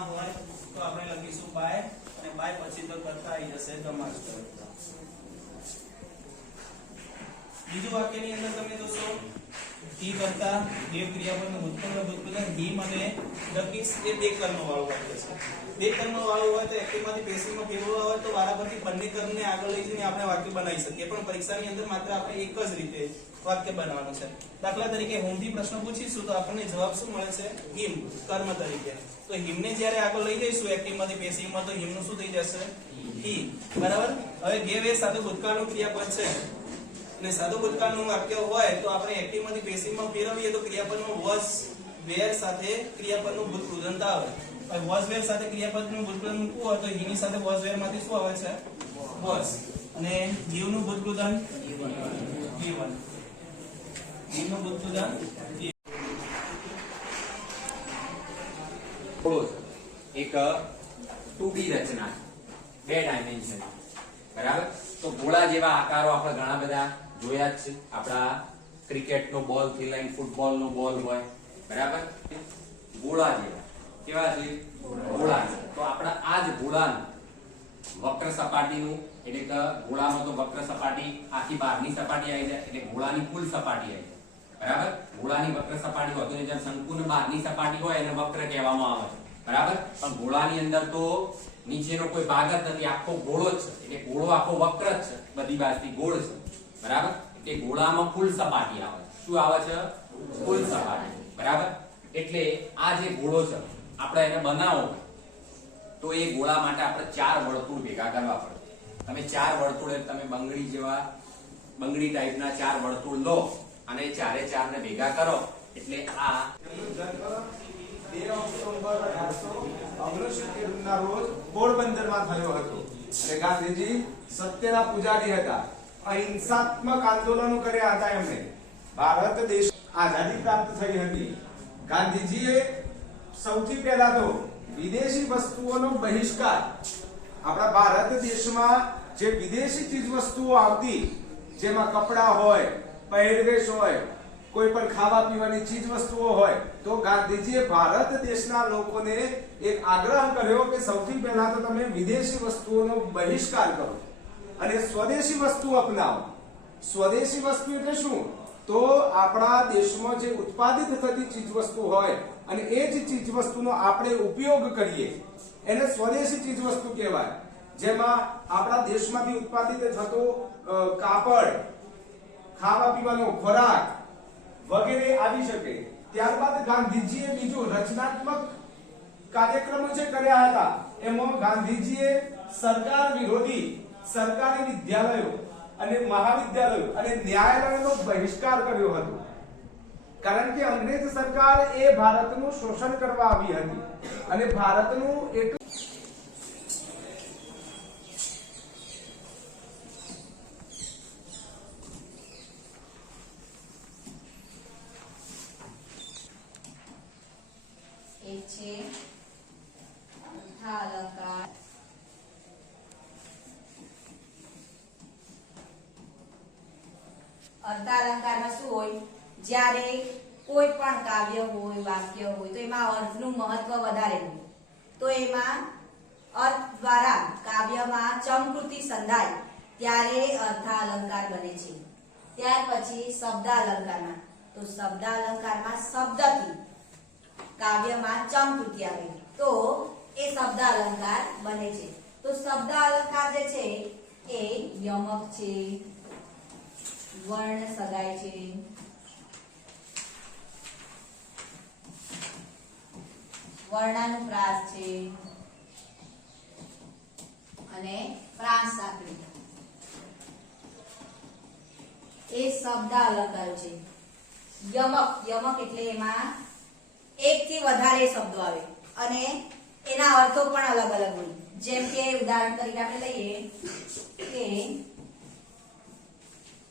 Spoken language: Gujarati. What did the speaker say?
ના હોય, તો આપણે લખીશું બાય અને બાય પછી તો કરતા આવી જશે તમાર કરતા બીજું વાક્યની અંદર તમે જોશો ઈ કરતા દેવ ક્રિયાપદનું ઉત્પન્ન ભૂતપૂર્વ હિમ અને ડકીસ એ બે કર્મ વાળું વાક્ય છે. બે કર્મ વાળું હોય તો એક્ટિવમાંથી પેસિવમાં ફેરવવા હોય તો વારાફરતી બંને કર્મને આગળ લઈ જઈને આપણે વાક્ય બનાવી શકીએ. પણ પરીક્ષાની અંદર માત્ર આપણે એક જ રીતે વાક્ય બનાવવાનું છે. દાખલા તરીકે હોમથી પ્રશ્ન પૂછીશું તો આપણને જવાબ શું મળે છે? હિમ, કર્મ તરીકે. તો હિમને જ્યારે આગળ લઈ જઈશું એક્ટિવમાંથી પેસિવમાં તો હિમનું શું થઈ જશે? હી. બરાબર? હવે ગેવ એ સાથે ભૂતકાળનું ક્રિયાપદ છે. અને સાદું ભૂતકાળનું વાક્ય હોય તો આપણે એક્ટિવમાંથી પેસિવમાં ફેરવીએ તો ક્રિયાપદમાં વોઝ વેર સાથે ક્રિયાપદનું ભૂતકૃદંત આવે. હવે વોઝ વેર સાથે ક્રિયાપદનું ભૂતકૃદંત મૂકવું હોય તો હીની સાથે વોઝ વેરમાંથી શું આવે છે? વોઝ અને જીવનું ભૂતકૃદંત ગીવન ગીવનું ભૂતકૃદંત એક ટુ ડી રચના. બે ડાયમેન્શન બરાબર? તો ગોળા જેવા આકારો આપણે ઘણા બધા જોયા જ છે. આપણા ક્રિકેટનો બોલથી લઈને ફૂટબોલનો બોલ હોય. બરાબર? ગોળા જેવા. કેવા છે? ગોળા. તો આપણા આ જ ગોળાનું વક્ર સપાટીનું, એટલે કે ગોળામાં તો વક્ર સપાટી આખી બહારની સપાટી આવી જાય, એટલે ગોળાની કુલ સપાટી આવી જાય. બરાબર? ગોળાની વક્ર સપાટી હોય તો જેમ સંકુલ બહારની સપાટી હોય, એને વક્ર કહેવામાં આવે છે. બરાબર? પણ ગોળાની અંદર તો નીચેનો કોઈ ભાગ જ નથી, આખો ગોળો જ છે. એટલે ગોળો આખો વક્ર જ છે, બધી બાજુથી ગોળ છે. બરાબર? એટલે ગોળામાં કુલ સપાટી આવે. શું આવે છે? કુલ સપાટી. બરાબર? એટલે આ જે ગોળો છે, આપણે એને બનાવો. તો એ ગોળા માટે આપણે ચાર વર્તુળ ભેગા કરવા પડે. તમે ચાર વર્તુળ તમે બંગડી જેવા, બંગડી ટાઈપના ચાર વર્તુળ લો અને ચારે ચાર ને ભેગા કરો. એટલે આ તેર ઓક્ટોબર અઢારસો ઓગણસિત્તેરના રોજ પોરબંદરમાં થયો હતો. અને ગાંધીજી સત્યના પૂજારી હતા. અહિંસાત્મક આંદોલનો કર્યા હતા એમણે. ભારત દેશ આઝાદી પ્રાપ્ત થઈ હતી. ગાંધીજીએ સૌથી પહેલા તો વિદેશી વસ્તુઓનો બહિષ્કાર. આપણા ભારત દેશમાં જે વિદેશી ચીજ વસ્તુઓ આવતી, જેમાં કપડા હોય, પહેરવેશ હોય, કોઈ પણ ખાવા પીવાની ચીજ વસ્તુઓ હોય, તો ગાંધીજીએ ભારત દેશના લોકોને એક આગ્રહ કર્યો કે સૌથી પહેલા તો તમે વિદેશી વસ્તુઓનો બહિષ્કાર કરો. અને સ્વદેશી વસ્તુ અપનાવો. સ્વદેશી વસ્તુ એટલે શું? તો આપણા દેશમાં જે ઉત્પાદિત થતી ચીજ વસ્તુ હોય અને એ જ ચીજ વસ્તુનો આપણે ઉપયોગ કરીએ. એને સ્વદેશી ચીજ વસ્તુ કહેવાય. જેમાં આપણા દેશમાંથી ઉત્પાદિત થતો કાપડ, ખાવા પીવાનો ખોરાક વગેરે આવી શકે. ત્યારબાદ ગાંધીજીએ બીજું રચનાત્મક કાર્યક્રમો જે કર્યા હતા, એમાં ગાંધીજીએ સરકાર વિરોધી સરકારી વિદ્યાલયો અને મહાવિદ્યાલયો અને ન્યાયાલયનો બહિષ્કાર કર્યો હતો. કારણ કે અંગ્રેજ સરકાર એ ભારતનું શોષણ કરવા આવી હતી અને ભારતનું એટલું એક છે અર્થા અલંકાર અર્થા અલંકારમાં શું હોય? જ્યારે કોઈ પણ કાવ્ય હોય, વાક્ય હોય, તો એમાં અર્થનું મહત્વ વધારે હોય. તો એમાં અર્થ દ્વારા કાવ્યમાં ચમકૃતિ સંધાય, ત્યારે અર્થા અલંકાર બને છે. ત્યાર પછી શબ્દ અલંકારમાં તો શબ્દ અલંકારમાં શબ્દથી કાવ્યમાં ચમકૃતિ આવે. તો એ શબ્દ અલંકાર બને છે. તો શબ્દ અલંકાર જે છે, એ યમક છે વર્ણ સગાય છે. વર્ણાનુપ્રાસ છે. અને પ્રાસ સાંકળી એ શબ્દ અલંકાર છે. યમક યમક એટલે એમાં એક થી વધારે શબ્દો આવે. અને એના અર્થો પણ અલગ અલગ હોય. જેમ કે ઉદાહરણ તરીકે આપણે લઈએ કે